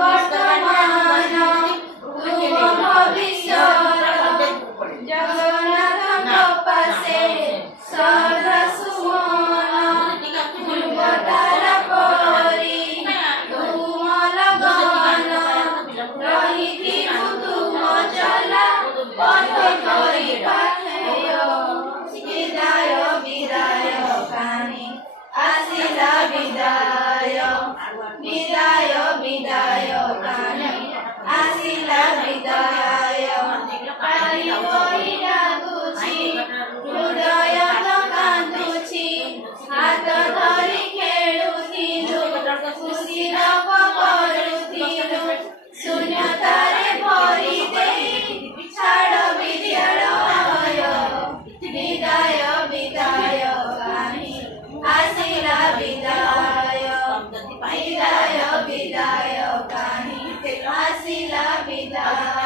वर्तमान तुम भविष्य जगन्नाथ पासे श्रद्धा सुमन ध्रुवतारा परी तुम लगन रहिथिबु तुम चला पथ करी पाथेय विदाय विदाय कानी आसिला विदाय विदाय विदाय कानी आसिला विदाय पारी परी डाकुछि हृदय तो कांदुछि हाथ धरी खेलुथिलु खुशीर करुथिलु शून्यतारे भरी देई छाड़ विद्यालय विदाय विदाय कानी आसिला विदाय विदाय विदाय कानी आसिला विदाय।